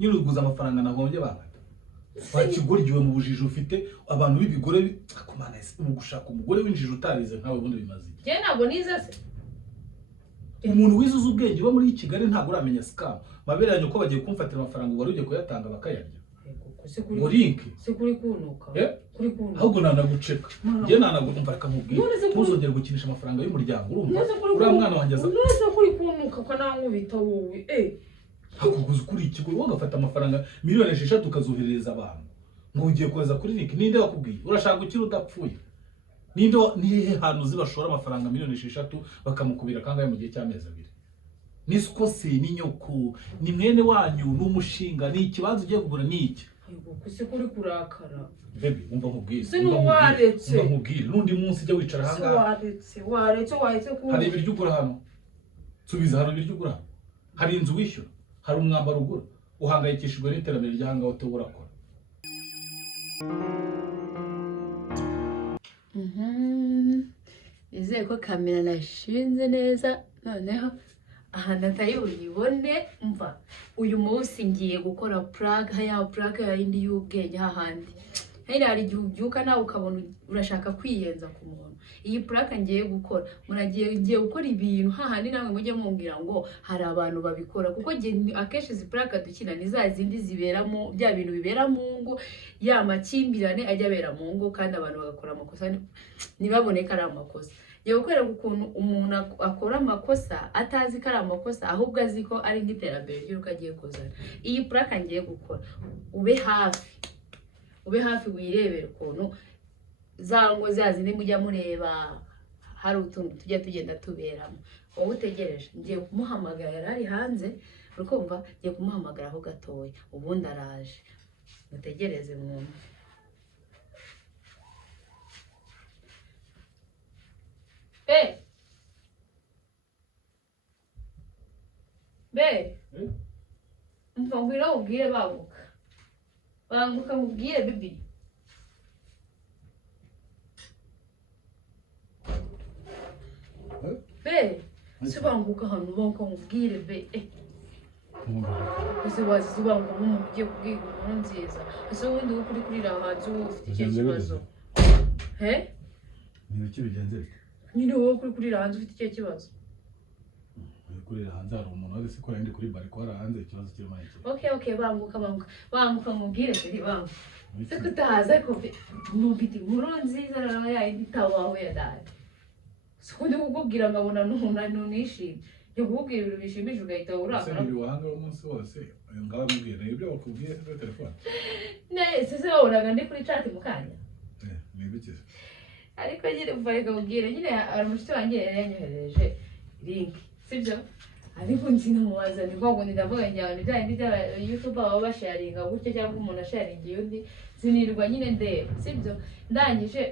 nyine uguza amafaranga nagombye bangata wakigoryiwe mu bujiji ufite abantu b'ibigore akomana ese mu gushaka umugore w'injiji utarize nkawe bundi bimaze je ntabwo nize se umuntu wizuza ubwenge bo muri Kigali ntabwo uramenya scam maberanye ko bagiye kumfatira amafaranga wari ugiye kuyatanga bakayarya ngo link se kuri kunuka kuri kunuka ahubwo nanaguceka je nanagukumva akamubwira tuzongera gukinisha amafaranga y'umuryango urumva uriya mwana wanjye aza nose kuri kunuka ko nankubita wowe hakuguza kuri ikigo wagafata amafaranga miliyoni 6 ukazoherereza abantu ngo ugiye koza kuri link ninde wakubwiye urashaka gukira udapfuye ninde nihe hantu zibashora amafaranga miliyoni 6 bakamukubira kangaye mu gihe cy'amezi 2 nisiko se ni nyoko ni mwene wanyu n'umushinga ni ikibanza ugiye kugura niki kuse kuri kurakara baby umva nkubwire umva nkubwire nundi munsi jya wicara hanga waretse ku hari ibiryo ugura hano subiza hari ibiryo ugura hari inzu wishyura hari umwambaro ugura uhangayikishijwe n'iterambere ry'ahanga wote urakora izeye ko kamera nashinze neza noneho ahantu atari uyibone mva uyu munsi ngiye gukora plaque ya yindi y'ubwenge hahandi hari igihe ubyuka nawe ukabona urashaka kwiyenza ku muntu iyi plaque ngiye gukora ngiye gukora ibintu hahandi namwe mujye mumbwira ngo hari abantu babikora kuko akenshi izi plaque dukina ni za zindi ziberamo bya bintu bibera mu ngo ya makimbirane ajya abera mu ngo kandi abantu bagakora amakosa ntibaboneka ari amakosa yo gukorera ukuntu umuntu akora amakosa atazi ko ari amakosa ahubwo azi ko ari nk'iterambere ry'uko agiye kuzana iyi plaque ngiye gukora ube hafi wirebera ukuntu zango zazindi mujya mureba hari utuntu tujya tugenda tuberamo wowe utegereje ngiye kumuhamagara ari hanze urukumva ngiye kumuhamagara aho gatoya ubundi araje mutegereze mwumve umva ngwira ubwire banguka mubwire bibi si banguka hano banguka mubwire ese wazize ubanguka nk'umuntu ugiye kubwira inkuru nziza ese ubundi wo kuri kurira hanze wowe ufite icyo kibazo n'ibiki bigenze nyine wowe kuri kurira hanze ufite icyo kibazo kurira hanze hari umuntu wari se ko yandi kuri bariko hari hanze ikibazo kirimo iki okay banguka mubwire kuri banguka se kutahaza ko mufite inkuru nziza nawe yindi tawawe yadari sikundi kukubwira ngabona n'umuntu nishimye yakubwira ibintu bishimije ugahita urakara se wahanga umunsi wose ngaba mubwira ibyo bakubwiye kuri telefone se wabonaga ndi kuri chat mukanya nibiki ariko nyine mvareka mubwire nyine aramushito wanjye yanyohereje link sibyo ariko nzina muwaza ndiko ngo ndavuga njyana ibya ndi bya YouTube baba basharinga gutyo cyangwa umuntu asharinga yundi zinirwa nyine ndeba sibyo ndangije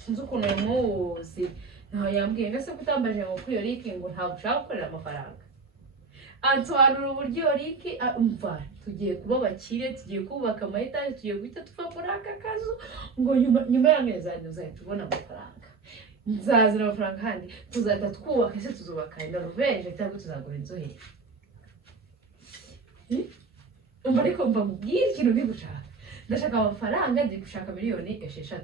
sinzi ukuntu yamuzi nta yambwiye ngase kutambaje ngo kuri link ngo nta gushaka gukorera amafaranga ansobanura uburyo link umva tugiye kuba bakire tugiye kubaka amayetaje tugiye guhita tuva muri aka kazu ngo nyuma y'amezi uzahita ubona amafaranga nzazira amafaranga handi tuzahita twubaka ese tuzubaka Norvege cyangwa tuzagura inzu he umva ariko mva mubwire ikintu ndi gushaka ndashaka amafaranga ndi gushaka miliyoni 6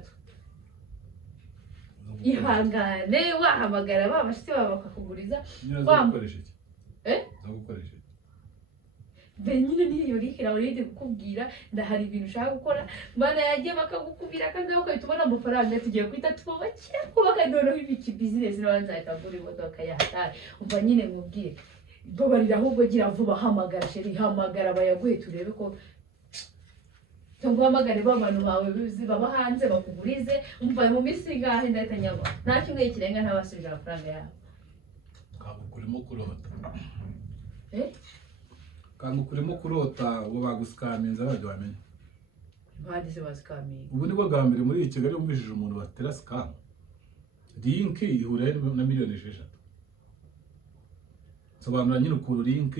ihangane wahamagara babashite baba bakakuguriza bamukoresha iki zagukoresha nyine niyo rikira urinde kukubwira ndahari ibintu ushaka gukora mana yagiye bakagukubira kandi ukahita ubona amafaranga tugiye kwita tubakira kubaka noneho ibiki business n'abanzahita gura imodoka yahatari umva nyine mubwire babarira ahubwo gira vuba hamagara sheri hamagara bayaguhe turebe ko cyangwa hamagare b'abantu bawe baba hanze bakugurize umva mu minsi ngahe ndahita nyabona nta kimwe kirenga ntabasubira amafaranga yabo kagukurimo kurota kagukurimo kurota ubu bagusikaminza abajya bamenya mpande se basikaminga ubu nibwo bwa mbere muri Kigali umvishije umuntu batera scam link ihura na miliyoni 6 sobanura nyine ukuntu link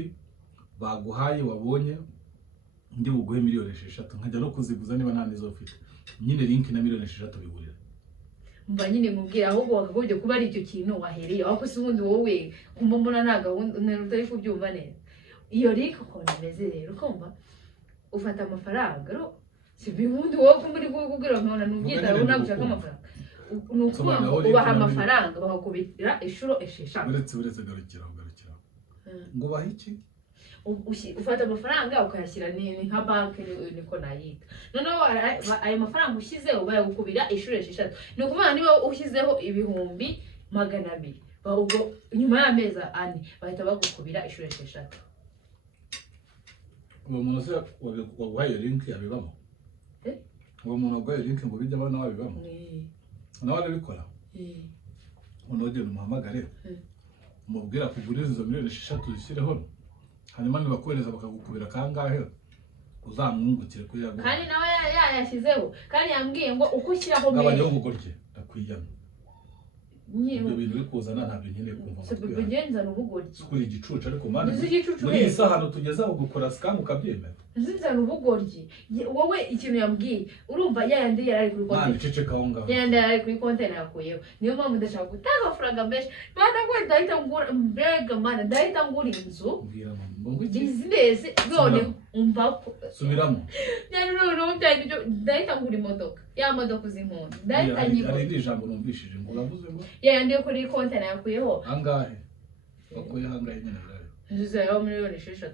baguhaye wabonye ndi buguhe miliyoni 6 nkajya no kuziguza niba nta nizo ufite nyine link na miliyoni 6 bigurira mba nyine mubwira ahubwo wakagobye kuba ari icyo kintu wahereye aho se ubundi wowe kumva mbona nta gahunda utari kubyumva neza iyo link uko imeze rero ukumva ufata amafaranga ro si bibundi wowe muri kugira nkona nubyita unagushaka amafaranga nukuvuga ngo ubaha amafaranga bakakubitira inshuro esheshatu uretse garukira ngo bahe iki ufata amafaranga ukayashyira ni nka banki niko nayita noneho ayo mafaranga ushyizeho bayagukubira inshuro esheshatu ni ukuvuga niba ushyizeho ibihumbi 200 ubwo nyuma y'amezi 4 bahita bagukubira inshuro esheshatu uwo muntu waguhaye link yabibamo uwo muntu waguhaye link ngo bijya abana babibamo nawe arabikora unogenda umuhamagare umubwira kuguriza izo miliyoni 6 zishyireho hanyuma nibakohereza bakagukubira kangahe uzamwungukire kuri yago kandi nawe yashyizeho kandi yambwiye ngo uko ushyiraho mwe abajya ubugorye ndakwiyama ibyo bintu bikuzana ntabwo nkeneye kumva se bigenza n'ubugorye kuri igicucu ariko mani muri iyi sahano tugezaho gukora scam ukabyemera nzinza n'ubugorye wowe ikintu yambwiye urumva yandi yari kuri konti mani ceceka aho ngaho yandi yari kuri konti yakuyeho niyo mpamvu ndashaka gutanga amafaranga menshi bana ko ndahita ngura mbega mana ndahita ngura inzu mbwira mama business none umva subiramo yani no byajye ndahita ngura imodoka ya modoka uzinkunda ndahita nyiko ari ijambo numvishije ngo uravuze ngo yandi kuri konti yakuyeho angahe bakoye hangahe nyine rero nzizayo miliyoni 6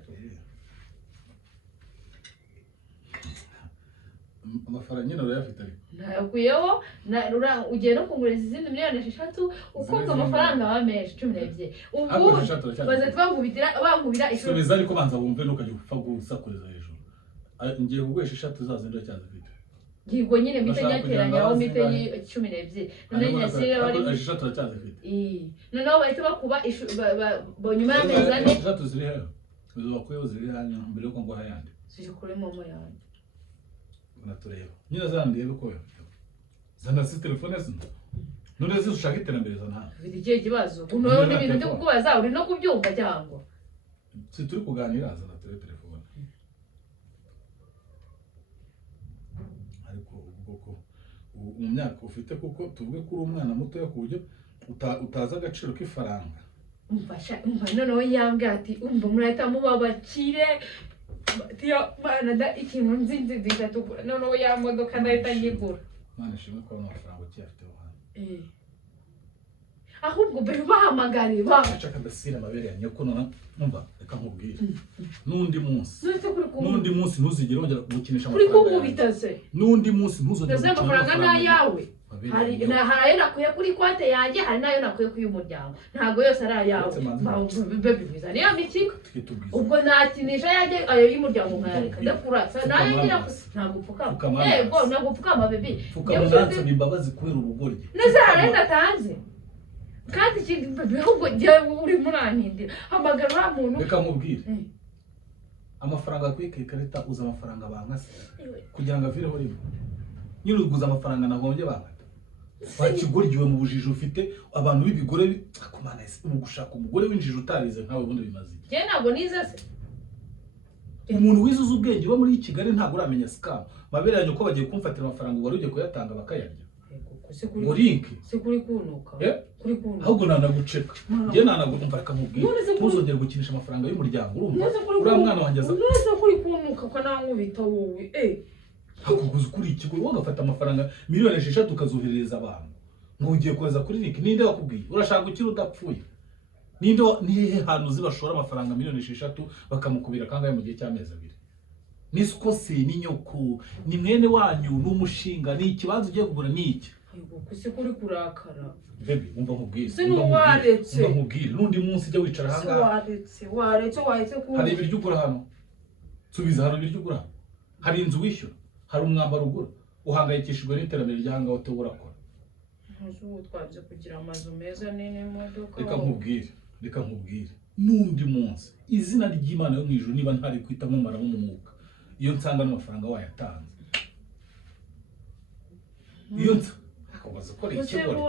amafaranga nyine urayafite ariko nakuyeho ugiye no kunguriza izindi miliyoni 6 ukonga amafaranga bamenshi 12 ubu bazati bangubira ishuri subiza ariko banza wumve nukajya gupfa gusakuriza hejuru ngiye kugwesha 6 zazindi cyazifite gigo nyine mite nyateranya aho mite 12 none nyasire bari 6 cyazifite noneho bahita bakuba nyuma y'amezi 4 6 ziri heho uzakuyeho ziri hanya mbere yo ngo hayandi ziri kuri momo yanjye tureba nyine zandebe ko zana si telefone zino none zishaka iterambere zana bidi kiye kibazo uno n'ibintu byo kubaza uri no kubyumva cyangwa si turi kuganira zana telefone ariko ubwo mu myaka ufite kuko tuvuge kuri umwana muto yo kujya utaza agaciro k'ifaranga umfasha noneho yambwa ati umva murahita mubabakire tiyo bana da ikintu nzinzi zitatu noneho ya modoka ndahita nyigura mwana shimwe ko amafaranga cyafite hano ahubwo bari bahamagare bacaka ndasira amabere yanyu ko numva reka nkubwire nundi munsi ntuzigere wongera gukinisha amafaranga kuri kugubitaze nundi munsi ntuzongera gukinisha amafaranga nayawe hari nayo nakuye kuri konte yanjye hari nayo nakuye kuri umuryango ntago yose ari ayawe baby biza niyo mikiko ubwo nakinisha yaje ayo y'umuryango nkayareka ndakurasa nayo ngira ntago upfukama yego ntago upfukama baby fukamanatse bimbabazi kubera ubugoryi neza arenda tanze kandi ikindi baby ahubwo je uri murantindira hamagara muntu reka nkubwire amafaranga kwike karita uza amafaranga bankase kugira ngo avireho rimwe nyiruguza amafaranga nahombye banga bakigoryiwe mu bujiji ufite abantu b'ibigore akomana ese mu gushaka umugore w'injiji utarize nkawe ubundi bimaze je ntabwo nize se umuntu wizuza ubwenge bo muri Kigali ntabwo uramenya scam mabere yanyu ko bagiye kumfatira amafaranga wari ugiye kuyatanga bakayarya ngo link se kuri kunuka kuri kunuka ahubwo nanaguceka je nanagutumva akamubwira ntuzongere gukinisha amafaranga y'umuryango urumva uriya mwana wanjye aza nose kuri kunuka ko nankubita wowe hakuguza kuri ikigo wagafata amafaranga miliyoni 6 ukazohereza abantu ngo ugiye koza kuri link ninde wakubwiye urashaka gukira udapfuye ninde nihe hantu zibashora amafaranga miliyoni 6 bakamukubira kangaye mu gihe cy'amezi 2 niskose ni nyoko ni mwene wanyu n'umushinga ni ikibanza ugiye kugura niki kuse kuri kurakara baby umva nkubwire umva nkubwire nundi munsi jya wicara hanga waretse ku hari ibiryo ugura hano subiza hano ibiryo ugura hari inzu wishyura hari umwambaro ugura uhangayikishijwe n'iterambere ry'ahanga wote urakora ntuzubu twabye kugira amazu meza nene modoka reka nkubwire nundi munsi izina ry'Imana yo mwijuru niba ntari kwita mu mara mu mwuka iyo nsanga n'amafaranga wayatanze iyo akabaza ko ikigori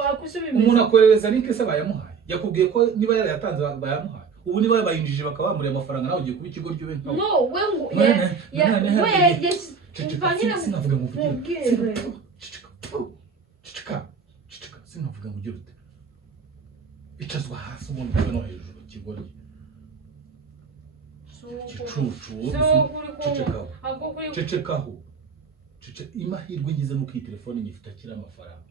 umuntu akorereza link se bayamuhaye yakubwiye ko niba yarayatanze bayamuhaye ubu niba bayinjije bakaba bamuriye amafaranga nawe ugiye kuba ikigori cyo bento no we sinavuga ngo uvugire cicika sinavuga ngo ugire ute icazwa hasi ubundi no hejuru ikigori gicucu cecekaho imahirwe ngize nuko iyi telefone nyifite akira amafaranga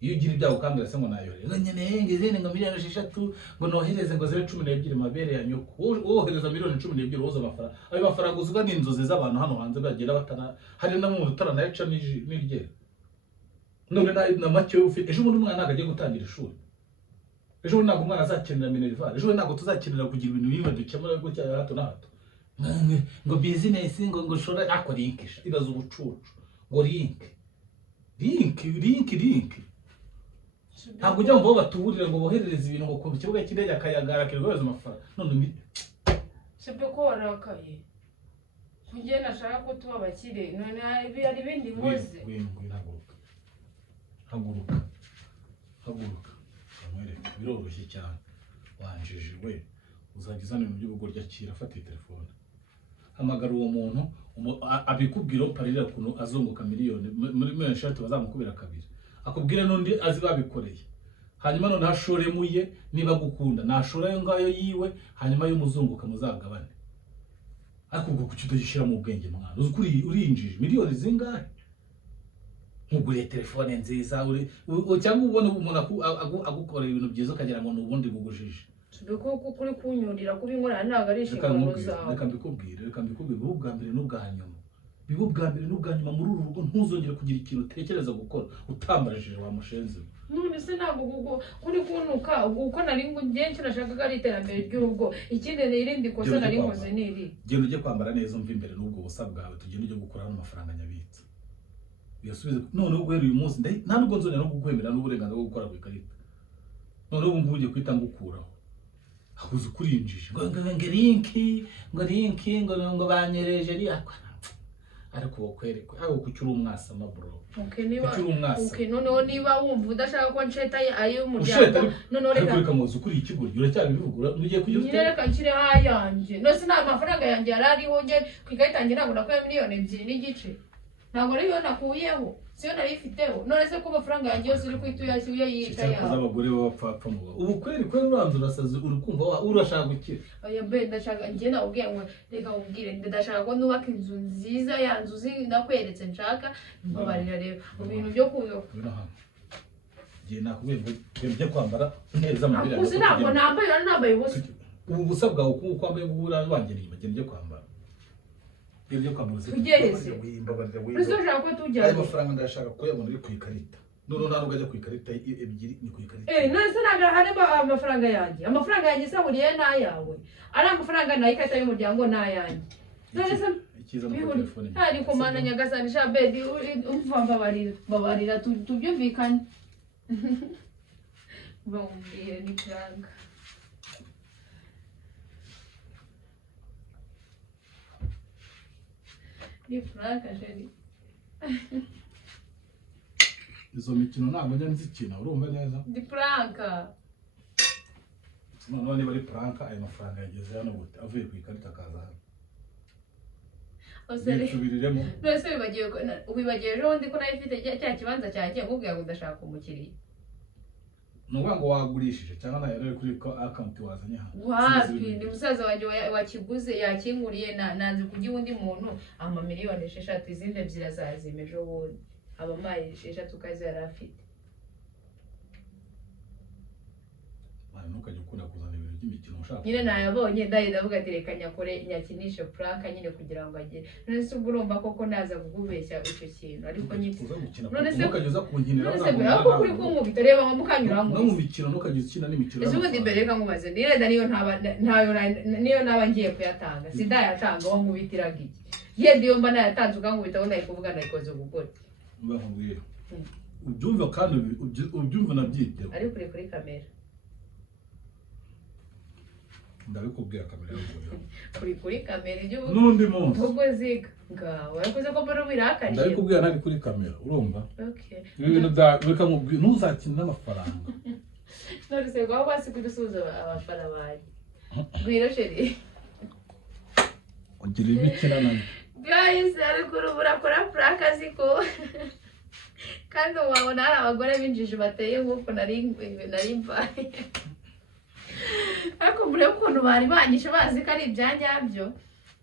iyo ugira ibyago ukambwira se ngo nayohereza ngo nkeneye ngizene ngo miliyoni 6 ngo nohereze ngo zere 12 mabere ya nyoko wohereza miliyoni 12 woza amafaranga ayo mafaranga uzuga n'inzozi z'abantu hano hanze bagera batana hari na mu rutarana yaca n'irye none na make ufite ejo umuntu umwana agaje gutangira ishuri ejo ntabwo umwana azakenera minerval ejo ntabwo tuzakenera kugira ibintu bimwe dukemura gutya hato na hato ngo business ngo shora akora linkisha ibaza ubucucu ngo link ntabwo ujya mvuga batuburire ngo boherereze ibintu ngo ku kibuga cy'indege akayagara kirweza amafaranga none sepe ko warakaye kungiye nashaka ko tuba bakire none hari ibindi nkoze haguruka amwereka biroroshye cyane wanjije we uzagizana ibintu by'ubugorya akira afata telefone hamagara uwo muntu abikubwira parira kuno azunguka miliyoni muri 3 bazamukubira kabiri akubwira n'undi azi babikoreye hanyuma none hashore muye niba gukunda nashora yo ngayo yiwe hanyuma y'umuzunguka muzagabane ariko ubwo kucyudashira mu bwenge mwana uzukuri urinjije miliyoni zingahe nkugure telefone nziza cyangwa ubona umuntu agukorera ibintu byiza kagira ngo nubundi bugujije Biko kuri kunyurira kubinkora ntago ari inshingano zawe reka mbikubwire ubwa mbere n'ubwa nyuma bwa mbere n'ubwa nyuma muri uru rugo ntuzongere kugira ikintu utekereza gukora utambarajije wa mushenzi none se ntabwo kuri kunuka uko nari ngo ngenshi nashakaga ari iterambere ry'urugo ikindi n'irindi kosa nari nkoze niri genda ujye kwambara neza umva imbere n'ubwo busa bwawe tugende ujye gukora amafaranga nyabitse yasubize none ubwo uyu munsi nta nubwo nzongera no kukwemera n'uburenganzira bwo gukora ku ikarita none ubu ngubu ugiye kwita ngukuraho hakuze kurinjije ngo linki ngo banyereje ari ariko bakwereka aho kucyura umwasama bro niba wumva udashaka ko nsheta ayo umuryango none reka muzi ukuri ikiguryo uracyabivugura mugiye kujya reka nshyire hayanje no si nta mafaranga yanjye yarariho nge kwigaita nge ntabwo nakuye miliyoni 2 n'igice ntabwo ariyo nakuyeho siyo nari ifiteho none se ko amafaranga yanjye yose uri kwituyashye uyayita yawe abagore b'abapfapfa mu ubu kweri uranze urasaze uri kumva urashaka gukira oya be ndashaka nge nawubwiye ngo reka ubwire ndashaka ko nubaka inzu nziza yanzu ndakweretse nshaka mbabarira rero ibintu byo kuyo ngiye nakubwiye ngo byo kwambara neza amabira uzi ntabwo nambaye ubusa ubu busa bwawe uko kwambaye uburangiye bagende kwambara ibyo kwamuze tugereze ushaka ko tujya ayo mafaranga ndashaka ko yabona uri ku ikarita none ntabwo ajya ku ikarita ebyiri ni ku ikarita none se naga hareba amafaranga yanjye saburiye nayawe ari amafaranga nayo ikarita y'umuryango nayanjye none se ikiza no telefone ari komana nyagasanisha bedi umva mbabarira tubyumvikane bamubwire ni franga ni franga jeri izo mikino ntabwo njya nzikina urumva neza ni franga none bari franka ayo mafaranga yageze hano gute avuye ku ikarita kaza hano Osebiriremo nose wibagiye ejo ndi ko nayo ifite cya kibanza cyanjye nkubwira ngo ndashaka umukiriya nuvuga ngo wagurishije cyangwa nayo rero kuri account wazanye hano wapi ndi musaza wanjye wakiguze yakinkuriye nanze kujya undi muntu ama miliyoni 6 izindi ebyiri azazimejo wundi abamaye 6 kazi yarafite ntukajya ukunda kuzana ibintu by'imikino ushaka nyine nayabonye ndavuga ati reka nyakinishe franka nyine kugira ngo agere none se urumva koko naza kugubeshya icyo kintu ariko nyine none se ukajya kunkinira none se ako kuri kumubita reba ngo mukanyuraho no mu mikino ntukajya ukina n'imikino izubundi mbere reka nkubaze nireda niyo naba ngiye kuyatanga sindayatanga wamubitiraga iki yedi yo mba nayatanze ukankubita ngo nayikuvuga nayikoze gukora mbahubwira ubyumva kandi ubyumva nabyiteho ari kuri kamera ndabikubwira kamera kuri kamera ibyo n'undi munsi ubwo ziga ngaho yakoze ko mbona birakariye ndabikubwira nari kuri kamera urumva okay ibintu bya reka mubwira ntuzakina n'amafaranga none se gwa basi kudusuza abafana bayi gwira sheri ugira ibikira nani guys ariko urakora franka ziko kandi wabona hari abagore binjije bateye nk'uko nari mbaye ariko murebe ukuntu bari banyishe bazi ko ari ibyanyabyo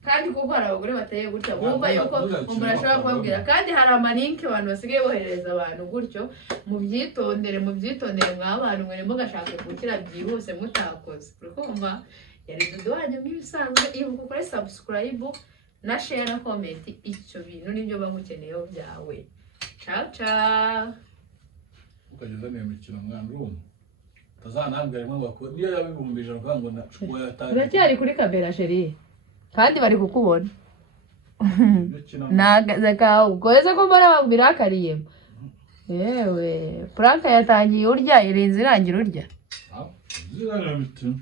kandi kuko hari abagore bateye gutya bumva yuko umuntu ashobora kubabwira kandi hari amalinki abantu basigaye boherereza abantu gutyo mubyitondere mw'abantu mwe mugashaka gukira byihuse mutakoze kumva yari Dudu wanyu nk'ibisanzwe ibuka ukore subscribe na share na comment icyo bintu nibyo bamukeneyeho byawe ciao ukageza niyo mikino mwana urumva tazanambwira rimwe bakora niyo yabibumbije avuga ngo nacuko yataye uracyari kuri kamera chérie kandi bari kukubona nagaza ugoze ko mbona birakariye yewe prank yatangiye urya irinze irangira urya zirana mitima